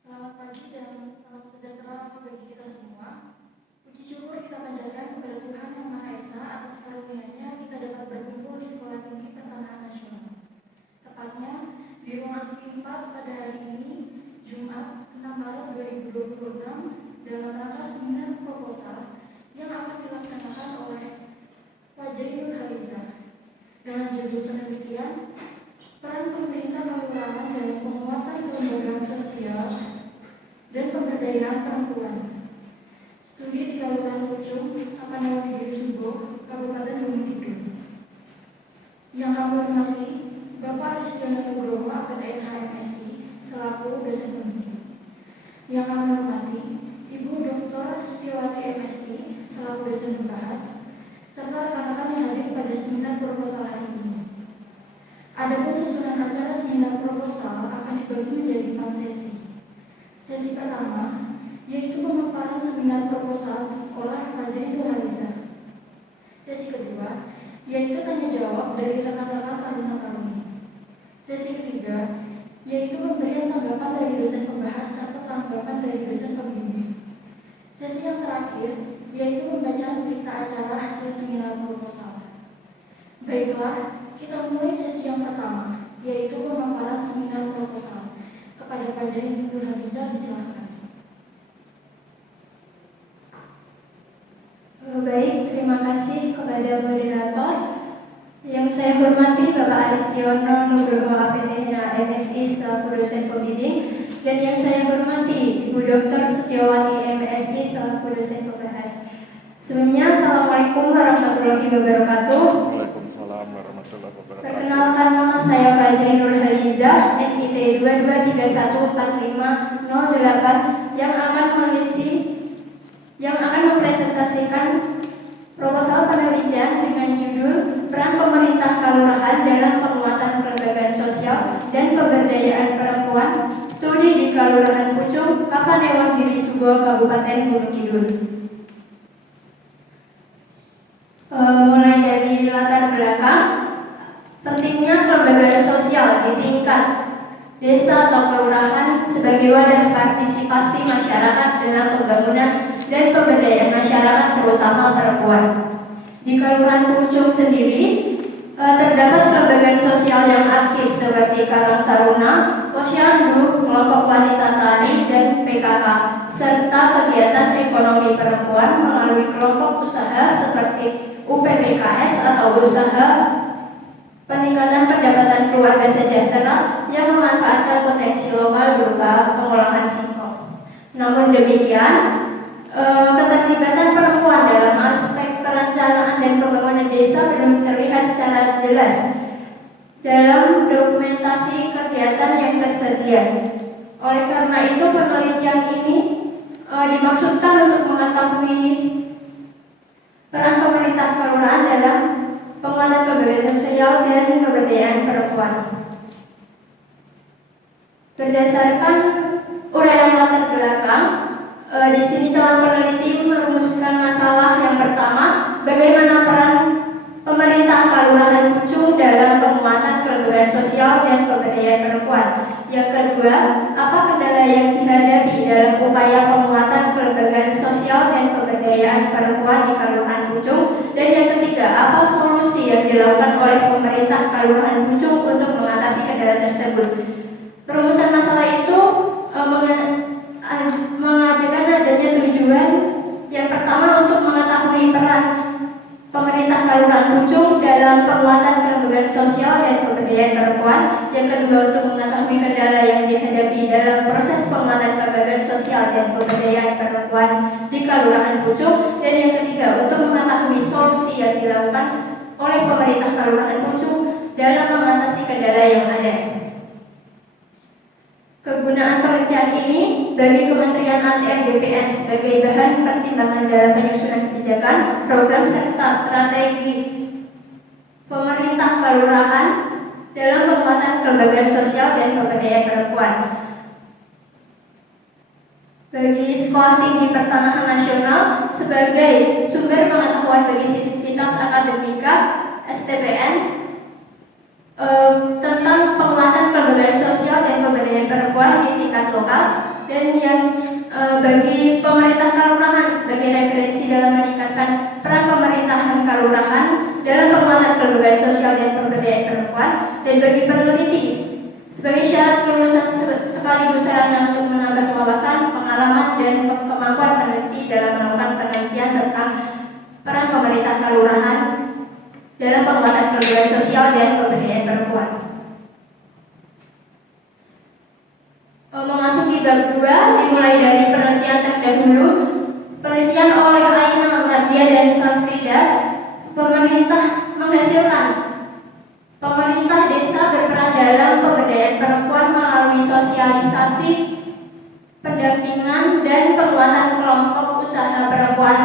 Selamat pagi dan salam sejahtera bagi kita semua. Puji syukur kita panjatkan kepada Tuhan Yang Maha Esa atas karunia-Nya kita dapat berkumpul di Sekolah Tinggi Pertanahan Nasional. Tepatnya di Ruang Asli 4 pada hari ini, Jumat 6 Maret 2026, dalam rangka seminar proposal yang akan dilaksanakan oleh Pak Jainur Haliza dengan judul penelitian peran pemerintah kelurahan dalam penguatan kelembagaan sosial dan pemberdayaan perempuan. Studi di Kelurahan Pucung, Apanewati Giri Subo, Kabupaten Gunung Kidul. Yang kami hormati Bapak Aristiono Nugroho, APTN HMSI, selaku dosen pembimbing. Yang kami hormati Ibu Dr. Setiawati MSI, selaku dosen pembahas, serta rekan-rekan yang hadir pada seminar proposal hari ini. Adapun susunan acara seminar proposal akan dibagi menjadi 4 sesi. Sesi pertama yaitu pemaparan seminar proposal oleh Pak Jainur Haliza. Sesi kedua yaitu tanya jawab dari rekan-rekan Taruna Taruni. Sesi ketiga yaitu pemberian tanggapan dari dosen pembahas serta tanggapan dari dosen pembimbing. Sesi yang terakhir yaitu pembacaan berita acara hasil seminar proposal. Baiklah, kita mulai sesi yang pertama, yaitu pemaparan seminar proposal. Kepada Pak Jainur Haliza, disilakan. Baik, terima kasih kepada moderator. Yang saya hormati Bapak Aristiono Nugroho, APTN MSI, selaku dosen pembimbing, dan yang saya hormati Ibu Dr. Setiawati MSI, selaku dosen pembahas. Sebelumnya, Assalamualaikum warahmatullahi wabarakatuh. Waalaikumsalam warahmatullahi wabarakatuh. Perkenalkan, nama saya Pak Jainur Haliza, NIT 22314508, yang akan mempresentasikan proposal penelitian dengan judul Peran Pemerintah Kelurahan dalam Penguatan Kelembagaan Sosial dan Pemberdayaan Perempuan, Studi di Kelurahan Pucung, Kapanewon Giri Subo, Kabupaten Gunung Kidul. Mulai dari latar belakang, pentingnya kelembagaan sosial di tingkat desa atau kelurahan sebagai wadah partisipasi masyarakat dalam pembangunan dan pemberdayaan masyarakat, terutama perempuan. Di Kelurahan Pucung sendiri terdapat kelembagaan sosial yang aktif seperti Karang Taruna, Posyandu, Kelompok Wanita Tani, dan PKK, serta kegiatan ekonomi perempuan melalui kelompok usaha seperti UPPKS atau usaha peningkatan pendapatan keluarga sejahtera yang memanfaatkan potensi lokal berupa pengolahan singkong. Namun demikian, keterlibatan perempuan dalam aspek perencanaan dan pembangunan desa belum terlihat secara jelas dalam dokumentasi kegiatan yang tersedia. Oleh karena itu, penelitian ini dimaksudkan untuk mengetahui peran pemerintah kelurahan dalam penguatan kelembagaan sosial dan pemberdayaan perempuan. Berdasarkan uraian latar belakang, di sini calon peneliti merumuskan masalah yang pertama, bagaimana peran pemerintah Kelurahan Pucung dalam penguatan kelembagaan sosial dan pemberdayaan perempuan. Yang kedua, apa kendala yang dihadapi dalam upaya penguatan kelembagaan sosial dan pemberdayaan perempuan di Kelurahan Pucung. Dan yang ketiga, apa solusi yang dilakukan oleh pemerintah Kelurahan Pucung untuk mengatasi kendala tersebut. Perumusan masalah itu mengadakan adanya tujuan yang pertama untuk mengetahui peran pemerintah Kelurahan Pucung dalam penguatan kelembagaan sosial dan pemberdayaan perempuan. Yang kedua, untuk mengetahui kendala yang dihadapi dalam proses penguatan kelembagaan sosial dan pemberdayaan perempuan di Kelurahan Pucung. Dan yang ketiga, untuk mengetahui solusi yang dilakukan oleh pemerintah Kelurahan Pucung dalam mengatasi kendala yang ada. Kegunaan penelitian ini bagi Kementerian ATR BPN sebagai bahan pertimbangan dalam penyusunan kebijakan, program serta strategi pemerintah kelurahan dalam penguatan kelembagaan sosial dan pemberdayaan perempuan. Bagi Sekolah Tinggi Pertanahan Nasional sebagai sumber pengetahuan bagi sivitas akademika STPN tentang penguatan kelembagaan sosial dan pemberdayaan perempuan di tingkat lokal dan yang bagi pemerintah kalurahan sebagai referensi dalam meningkatkan peran pemerintahan kalurahan dalam penguatan kelembagaan sosial dan pemberdayaan perempuan, dan bagi peneliti sebagai syarat kelulusan sekaligus sarana untuk menambah wawasan, pengalaman, dan kemampuan peneliti dalam melakukan penelitian tentang peran pemerintah kalurahan dalam penguatan kelembagaan sosial dan pemberdayaan perempuan. Memasuki bab 2 dimulai dari penelitian terdahulu. Penelitian oleh Aina, Mardia, dan Safrida. Pemerintah desa berperan dalam pemberdayaan perempuan melalui sosialisasi, pendampingan, dan penguatan kelompok usaha perempuan.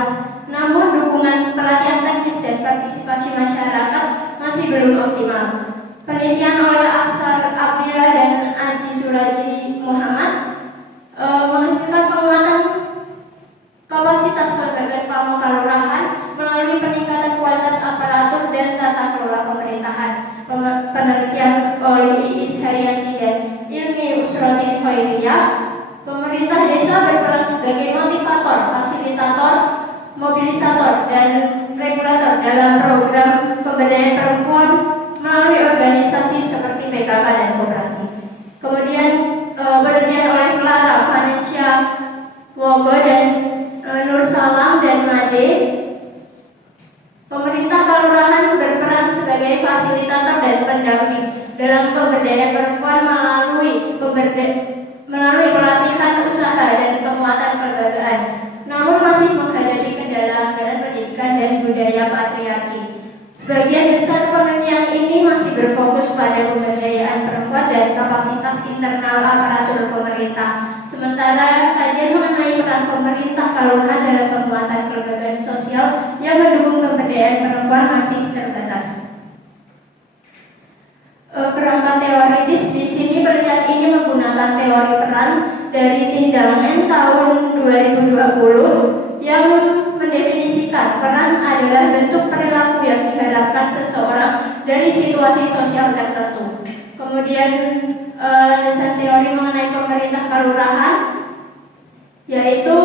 Namun dukungan pelatihan teknis dan partisipasi masyarakat masih belum optimal. Penelitian oleh Aksar Abdillah dan Aji Suraji Muhammad menghasilkan penguatan kapasitas kelembagaan pamong kalurahan melalui peningkatan kualitas aparatur dan tata kelola pemerintahan. Penelitian oleh Iis Haryati dan Ilmi Usrotin Khairiyah. Pemerintah desa berperan sebagai motivator, fasilitator, mobilisator, dan regulator dalam program pemberdayaan perempuan melalui organisasi seperti PKK dan koperasi. Kemudian penelitian oleh Clara Vanencia Wogo dan Nur Salam dan Made. Pemerintah kalurahan berperan sebagai fasilitator dan pendamping dalam pemberdayaan perempuan melalui pelatihan usaha dan penguatan kelembagaan, namun masih menghadapi kendala anggaran pendidikan dan budaya patriarki. Sebagian besar penelitian ini masih berfokus pada pemberdayaan perempuan dan kapasitas internal aparatur pemerintah. Sementara kajian mengenai peran pemerintah kalurahan dalam penguatan kelembagaan sosial yang mendukung pemberdayaan perempuan masih terbatas. Kerangka teoritis di sini penelitian ini menggunakan teori peran dari Tindamen tahun 2020 yang mendefinisikan peran adalah bentuk perilaku yang diharapkan seseorang dari situasi sosial tertentu. Kemudian landasan teori mengenai pemerintah kalurahan yaitu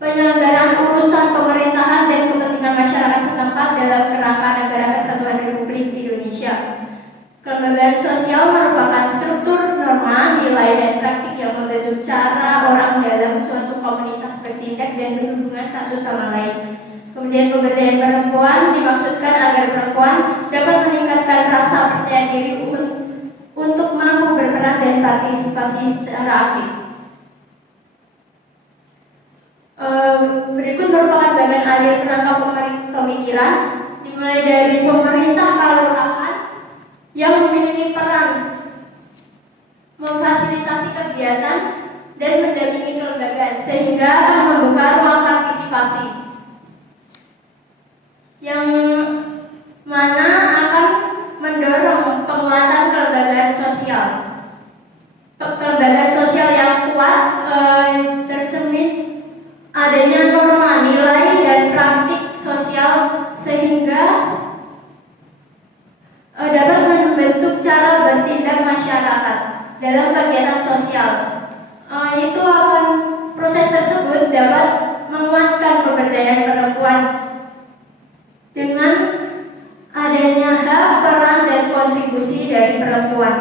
penyelenggaraan urusan pemerintahan dan kepentingan masyarakat setempat dalam kerangka Negara Kesatuan Republik Indonesia. Kelembagaan sosial merupakan struktur, norma, nilai, dan praktik yang membentuk cara orang dalam suatu komunitas bertindak dan berhubungan satu sama lain. Kemudian pemberdayaan perempuan dimaksudkan agar perempuan dapat meningkatkan rasa percaya diri untuk mampu berperan dan partisipasi secara aktif. Berikut merupakan bagian akhir kerangka pemikiran dimulai dari pemerintah kalurahan yang memiliki peran memfasilitasi kegiatan dan mendampingi kelembagaan sehingga akan membuka ruang partisipasi yang mana akan mendorong penguatan kelembagaan sosial. Kelembagaan sosial yang kuat tercermin adanya norma, nilai, dan praktik sosial sehingga dapat membentuk cara bertindak masyarakat dalam kegiatan sosial. Proses tersebut dapat menguatkan pemberdayaan perempuan dengan adanya hak, peran, dan kontribusi dari perempuan.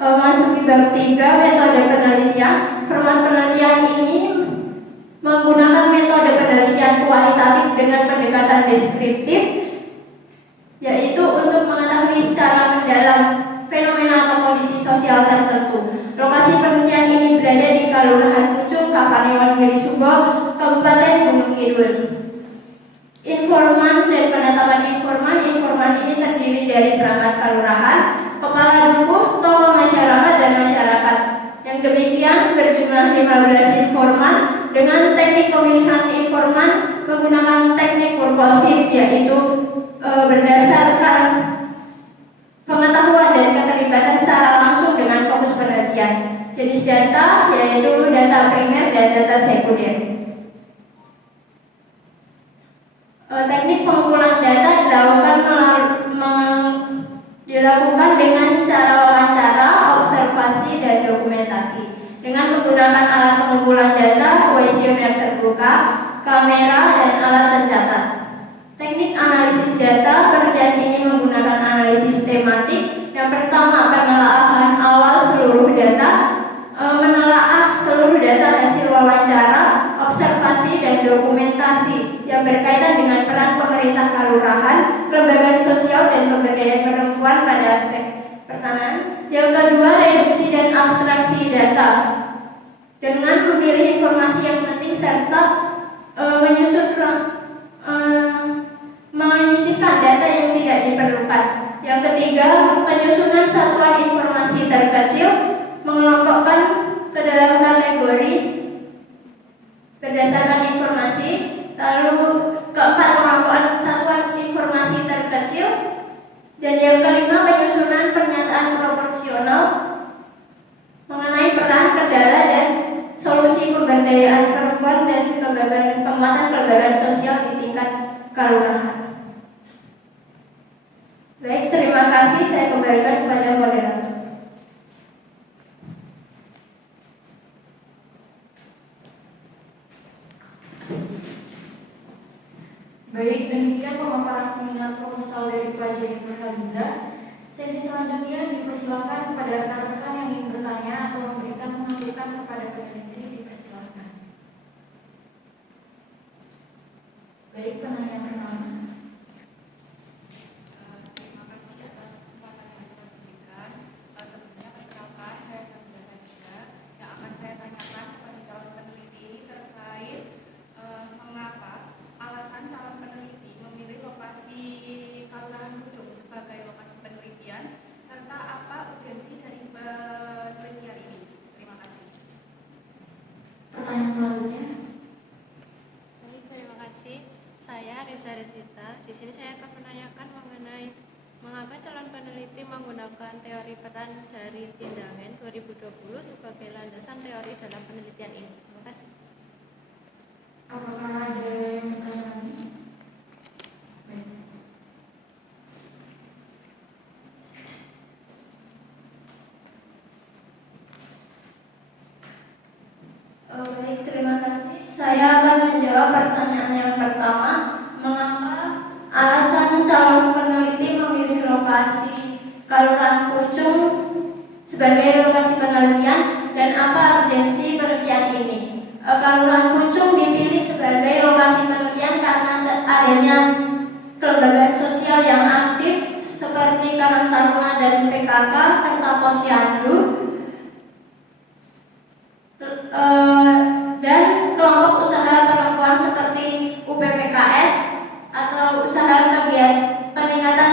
Masuk di bab 3, metode penelitian. Format penelitian ini menggunakan metode penelitian kualitatif dengan pendekatan deskriptif, yaitu untuk mengetahui secara mendalam fenomena atau kondisi sosial tertentu. Lokasi penelitian ini berada di Kalurahan Pucung, Kapanewon Girisumbo, Kabupaten Gunung Kidul. Informan dan penetapan informan ini terdiri dari perangkat kalurahan, kepala dukuh, tokoh masyarakat, dan masyarakat. Yang demikian berjumlah 15 informan dengan teknik pemilihan informan menggunakan teknik purposif, yaitu berdasarkan pengetahuan dan keterlibatan secara langsung dengan fokus penelitian. Jenis data yaitu data primer dan data sekunder. Teknik pengumpulan data dilakukan dengan cara wawancara, observasi, dengan menggunakan alat pengumpulan data, kuesioner terbuka, kamera, dan alat pencatat. Teknik analisis data, pengerjaan ini menggunakan analisis tematik. Yang pertama, penelaahan awal seluruh data, menelaah seluruh data hasil wawancara, observasi, dan dokumentasi yang berkaitan dengan peran pemerintah kelurahan, kelembagaan sosial, dan pemberdayaan perempuan pada aspek pertanahan. Yang kedua, reduksi dan abstraksi data dengan memilih informasi yang penting serta menyisipkan data yang tidak diperlukan. Yang ketiga, penyusunan satuan informasi terkecil, mengelompokkan ke dalam kategori berdasarkan informasi. Lalu keempat, pengelompokan satuan informasi terkecil. Dan yang kelima, penyusunan pernyataan proporsional mengenai peran, kendala, dan solusi pemberdayaan perempuan dan penguatan kelembagaan sosial di tingkat kelurahan. Baik, terima kasih. Saya kembalikan kepada moderator. Baik, demikian pemaparan seminar proposal dari Pelajar Haliza. Sesi selanjutnya dipersilakan kepada rekan-rekan yang ingin bertanya atau memberikan masukan kepada peneliti, dipersilakan. Baik, penanya pertama. Terima kasih atas kesempatan yang diberikan. Sebelumnya perkenalkan, saya Sabda Haliza. Yang akan saya tanyakan kepada calon peneliti terkait mengapa alasan calon peneliti memilih lokasi Kelurahan Pucung sebagai lokasi penelitian, serta apa urgensi dari penelitian ini. Terima kasih. Pertanyaan selanjutnya. Baik, terima kasih. Saya Reza Resita. Di sini saya akan menanyakan mengenai mengapa calon peneliti menggunakan teori peran dari Tindangen 2020 sebagai landasan teori dalam penelitian ini. Terima kasih. Apakah ada yang bertanya lagi? Baik. Baik, terima kasih. Saya akan menjawab pertanyaan yang pertama, mengapa alasan calon peneliti memilih lokasi Kelurahan Pucung sebagai lokasi penelitian dan apa urgensi penelitian ini. Kelurahan Pucung dipilih sebagai lokasi penelitian karena adanya kelembagaan sosial yang aktif seperti Karang Taruna dan PKK serta Posyandu, dan kelompok usaha perempuan seperti UPPKS atau usaha kegiatan peningkatan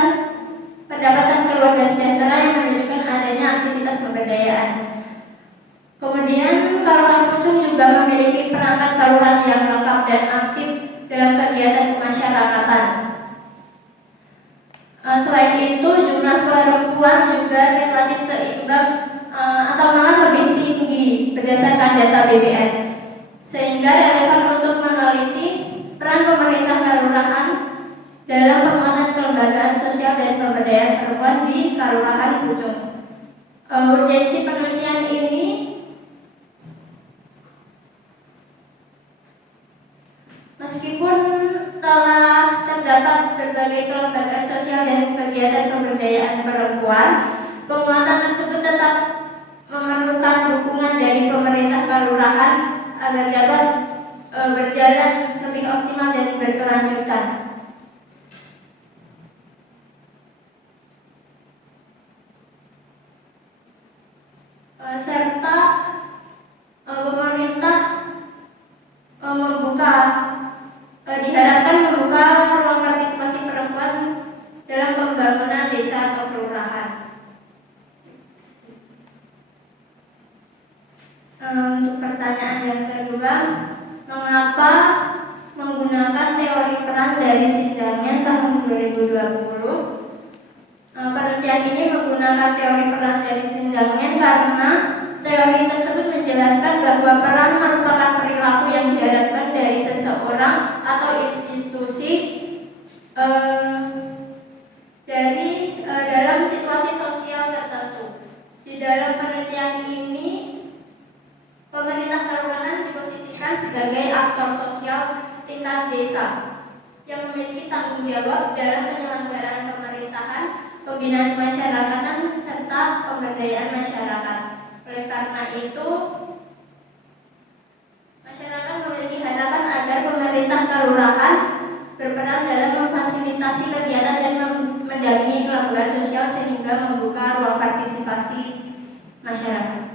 pendapatan keluarga sejahtera yang menunjukkan adanya aktivitas pemberdayaan. Kemudian Kelurahan Pucung juga memiliki perangkat kelurahan yang lengkap dan aktif dalam kegiatan kemasyarakatan. Selain itu, jumlah perempuan juga relatif seimbang atau malah lebih tinggi berdasarkan data BPS, sehingga relevan untuk meneliti peran pemerintah kelurahan dalam penguatan kelembagaan sosial dan pemberdayaan perempuan di Kelurahan Pucung. Urgensi penelitian ini meskipun telah terdapat berbagai kelembagaan sosial dan kegiatan pemberdayaan perempuan, penguatan tersebut tetap memerlukan dukungan dari pemerintah kelurahan agar dapat berjalan lebih optimal dan berkelanjutan. Serta pemerintah diharapkan membuka ruang partisipasi perempuan dalam pembangunan desa atau kelurahan. Untuk pertanyaan yang kedua, mengapa menggunakan teori peran dari Tindangen tahun 2020? Penelitian ini menggunakan teori peran dari Tindangen karena teori tersebut menjelaskan bahwa peran merupakan perilaku yang diharapkan dari seseorang atau institusi dalam situasi sosial tertentu. Di dalam penelitian ini perangkat desa yang memiliki tanggung jawab dalam penyelenggaraan pemerintahan, pembinaan masyarakatan, serta pemberdayaan masyarakat. Oleh karena itu, masyarakat memiliki harapan agar pemerintah kelurahan berperan dalam memfasilitasi kegiatan dan mendampingi kelembagaan sosial sehingga membuka ruang partisipasi masyarakat.